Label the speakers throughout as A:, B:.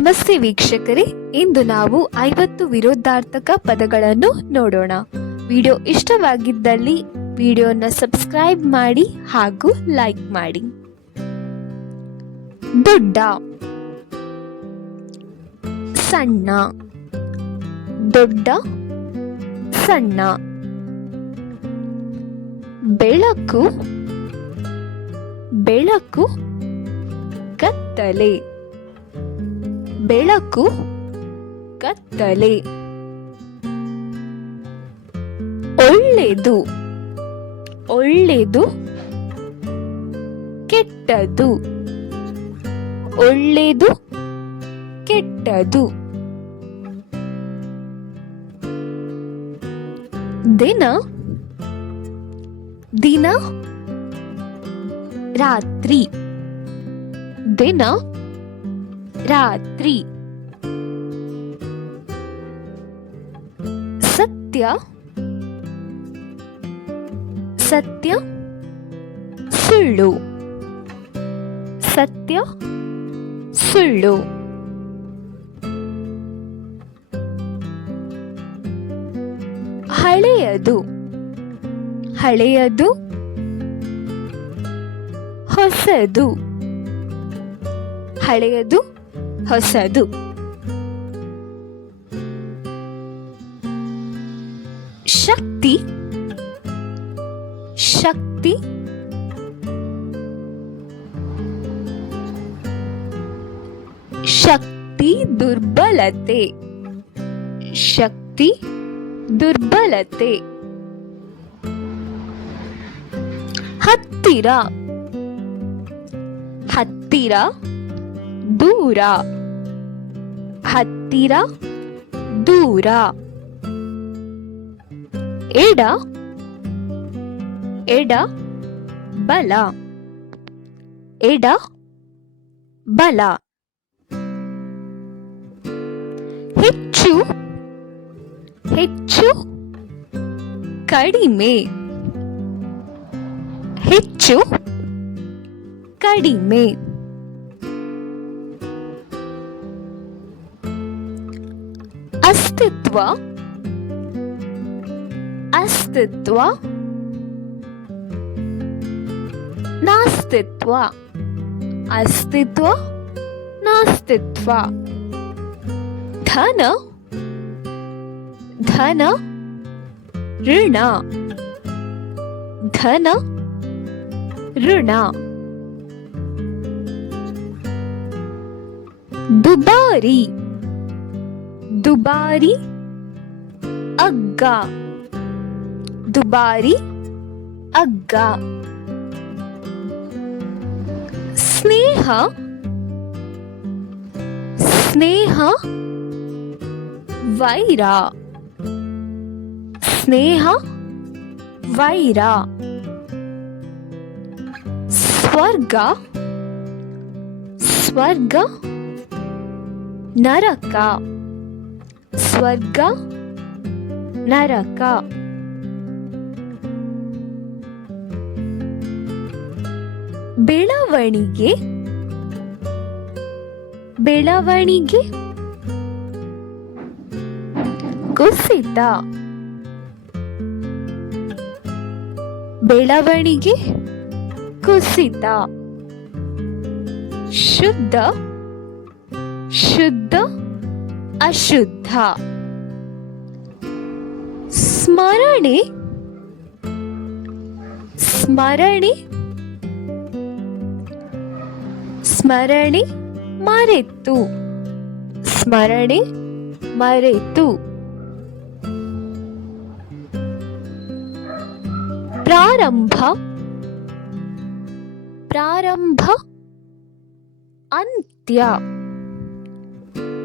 A: ನಮಸ್ತೆ ವೀಕ್ಷಕರೇ. ಇಂದು ನಾವು ಐವತ್ತು ವಿರೋಧಾರ್ಥಕ ಪದಗಳನ್ನು ನೋಡೋಣ. ವಿಡಿಯೋ ಇಷ್ಟವಾಗಿದ್ದಲ್ಲಿ ವಿಡಿಯೋನ ಸಬ್ಸ್ಕ್ರೈಬ್ ಮಾಡಿ ಹಾಗೂ ಲೈಕ್ ಮಾಡಿ. ದೊಡ್ಡ, ಸಣ್ಣ ದೊಡ್ಡ, ಸಣ್ಣ, ಬೆಳಕು ಬೆಳಕು, ಕತ್ತಲೆ. ಬೆಳಕು ಕತ್ತಲೆ. ಒಳ್ಳೆದು. ಒಳ್ಳೆದು ಕೆಟ್ಟದು. ಒಳ್ಳೆದು ಕೆಟ್ಟದು. ದಿನ ದಿನ ರಾತ್ರಿ. ದಿನ ರಾತ್ರಿ. ಸತ್ಯ. ಸತ್ಯ. ಸುಳ್ಳು. ಸತ್ಯ. ಸುಳ್ಳು. ಹಳೆಯದು. ಹಳೆಯದು. ಹೊಸದು. ಹಳೆಯದು. ಹೊಸದು ಶಕ್ತಿ ಶಕ್ತಿ ಶಕ್ತಿ ದುರ್ಬಲತೆ ಶಕ್ತಿ ದುರ್ಬಲತೆ ಹತ್ತಿರ ಹತ್ತಿರ ದೂರ ಹತ್ತಿರ ದೂರ. ಎಡ ಎಡ ಬಲ. ಎಡ ಬಲ. ಹೆಚ್ಚು ಹೆಚ್ಚು ಕಡಿಮೆ. ಹೆಚ್ಚು ಕಡಿಮೆ. ಅಸ್ತಿತ್ವ ಅಸ್ತಿತ್ವ ನಾಸ್ತಿತ್ವ ಅಸ್ತಿತ್ವ ನಾಸ್ತಿತ್ವ ಧನ ಧನ ಋಣ ಧನ ಋಣ ದುಬಾರಿ दुबारी अग्गा। दुबारी अग्गा। स्नेह। स्नेह। वैरा स्नेह। वैरा स्वर्ग। स्वर्ग। नरका। ಸ್ವರ್ಗ ನರಕ. ಬೆಳವಣಿಗೆ ಬೆಳವಣಿಗೆ. ಕುಸಿತ. ಬೆಳವಣಿಗೆ ಕುಸಿತ. ಶುದ್ಧ ಶುದ್ಧ. ಅಶುದ್ಧ. ಸ್ಮರಣೆ. ಸ್ಮರಣೆ. ಸ್ಮರಣೆ ಮರೆತು. ಸ್ಮರಣೆ ಮರೆತು. ಪ್ರಾರಂಭ. ಪ್ರಾರಂಭ. ಅಂತ್ಯ.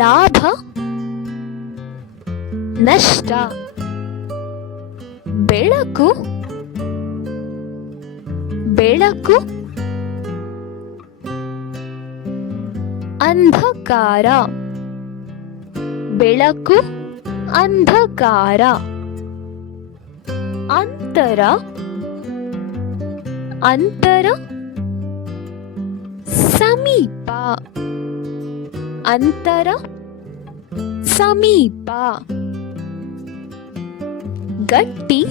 A: ಲಾಭ ನಷ್ಟ ಬೆಳಕು ಬೆಳಕು ಅಂಧಕಾರ ಬೆಳಕು ಅಂಧಕಾರ ಅಂತರ ಅಂತರ ಸಮೀಪ. ಅಂತರ ಸಮೀಪ. ಗಟ್ಟಿ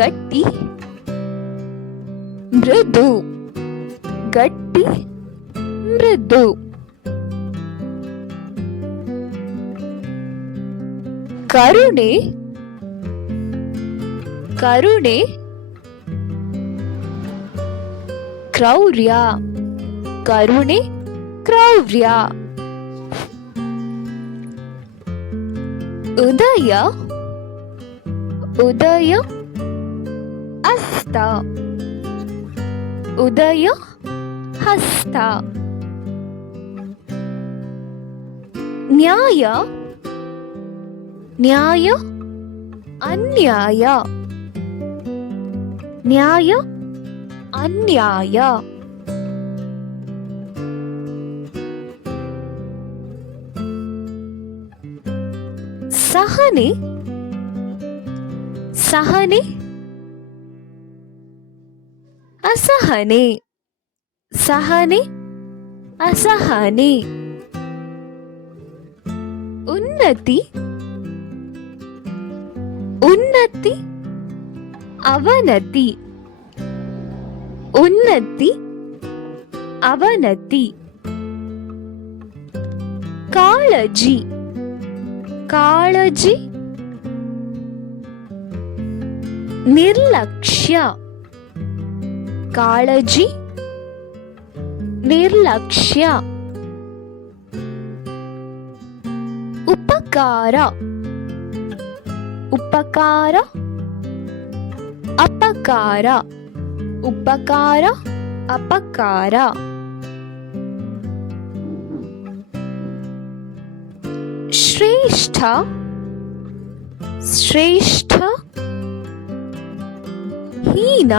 A: ಗಟ್ಟಿ ಮೃದು ಗಟ್ಟಿ ಮೃದು. ಕರುಣೆ ಕರುಣೆ ಕ್ರೌರ್ಯ. ಕರುಣೆ ಕ್ರೌರ್ಯ ಉದಯ ಉದಯ ಅಸ್ತ ಉದಯ ಹಸ್ತ ನ್ಯಾಯ ನ್ಯಾಯ ಅನ್ಯಾಯ ನ್ಯಾಯ ಅನ್ಯಾಯ සහනේ? සහනේ? අසහනේ. සහනේ? අසහනේ. උන්නති? උන්නති? අවනති? උන්නති? අවනති? කාලජී? ಕಾಳಜಿ ನಿರ್ಲಕ್ಷ್ಯ. ಕಾಳಜಿ ನಿರ್ಲಕ್ಷ್ಯ. ಉಪಕಾರ ಉಪಕಾರ ಅಪಕಾರ. ಉಪಕಾರ ಅಪಕಾರ. ಶ್ರೇಷ್ಠ ಶ್ರೇಷ್ಠ ಹೀನ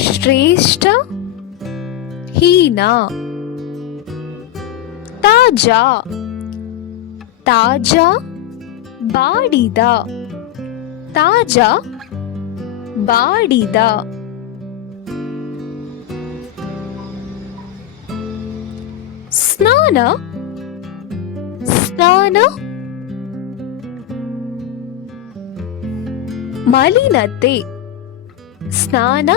A: ಶ್ರೇಷ್ಠ ಹೀನ ತಾಜಾ ತಾಜಾ ಬಾಡಿದ ತಾಜಾ ಬಾಡಿದ ಸ್ನಾನ ಸ್ನಾನ ಮಲಿನತೆ. ಸ್ನಾನ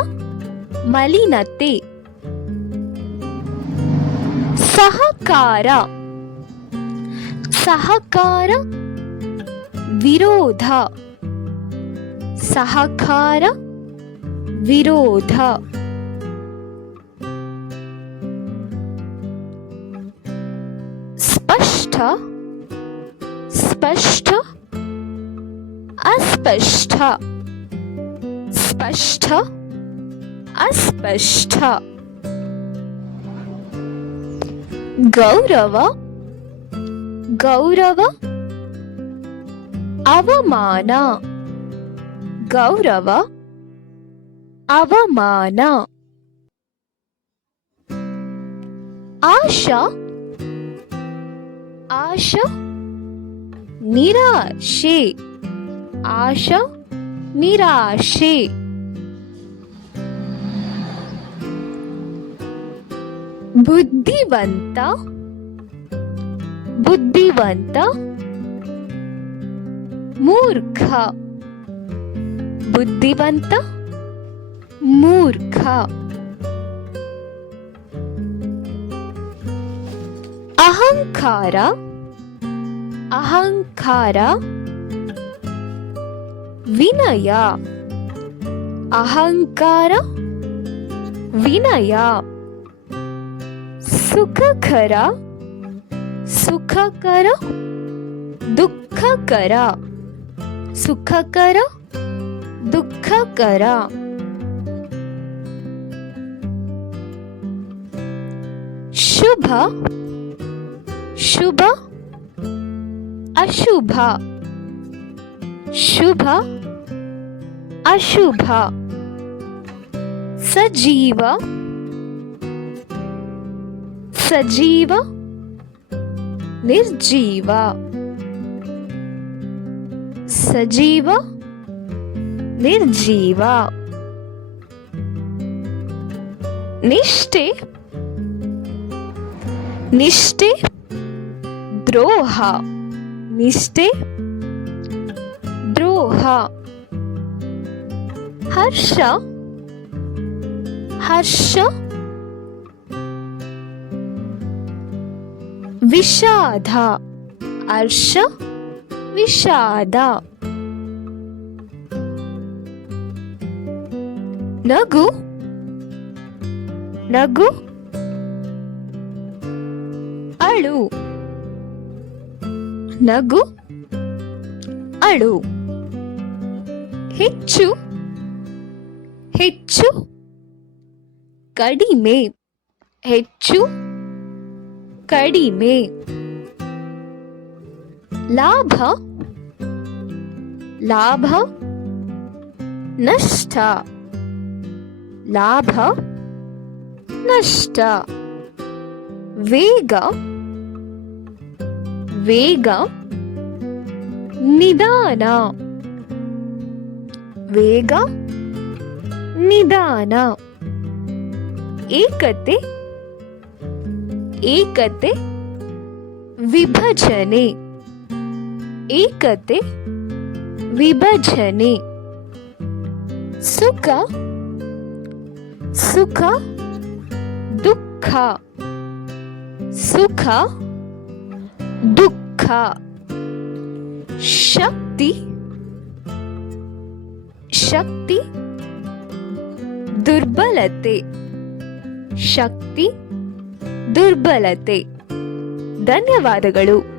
A: ಮಲಿನತೆ. ಸಹಕಾರ. ಸಹಕಾರ ವಿರೋಧ. ಸಹಕಾರ ವಿರೋಧ. ಸ್ಪಷ್ಟ ಸ್ಪಷ್ಟ? ಅಸ್ಪಷ್ಟ. ಸ್ಪಷ್ಟ? ಅಸ್ಪಷ್ಟ. ಗೌರವ? ಗೌರವ. ಅವಮಾನ. ಗೌರವ. ಅವಮಾನ. ಆಶಾ? ಆಶಾ? ನಿರಾಶೆ ಆಶಾ ನಿರಾಶೆ ಬುದ್ಧಿವಂತ ಬುದ್ಧಿವಂತ ಮೂರ್ಖ ಬುದ್ಧಿವಂತ ಮೂರ್ಖ ಅಹಂಕಾರ ಅಹಂಕಾರ ವಿನಯ ಅಹಂಕಾರ ವಿನಯ ಸುಖಕರ ಸುಖಕರ ದುಃಖಕರ ಸುಖಕರ ದುಃಖಕರ ಶುಭ ಶುಭ ಅಶುಭ ಶುಭ ಅಶುಭ ಸಜೀವ ಸಜೀವ ನಿರ್ಜೀವ ಸಜೀವ ನಿರ್ಜೀವ ನಿಷ್ಠೆ ನಿಷ್ಠೆ ದ್ರೋಹ ನಿಷ್ಠೆ ದ್ರೋಹ ಹರ್ಷ ಹರ್ಷ ವಿಷಾದ ಹರ್ಷ ವಿಷಾದ ನಗು ನಗು ಅಳು ನಗು ಅಳು ಹೆಚ್ಚು ಹೆಚ್ಚು ಕಡಿಮೆ ಹೆಚ್ಚು ಕಡಿಮೆ ಲಾಭ ಲಾಭ ನಷ್ಟ ಲಾಭ ನಷ್ಟ ವೇಗ ವೇಗ ನಿಧಾನ ವೇಗ ನಿಧಾನ ಏಕತೆ ಏಕತೆ ವಿಭಜನೆ ಏಕತೆ ವಿಭಜನೆ ಸುಖ ಸುಖ ದುಃಖ ಸುಖ ದುಃಖ ಶಕ್ತಿ ಶಕ್ತಿ ದುರ್ಬಲತೆ ಶಕ್ತಿ ದುರ್ಬಲತೆ. ಧನ್ಯವಾದಗಳು.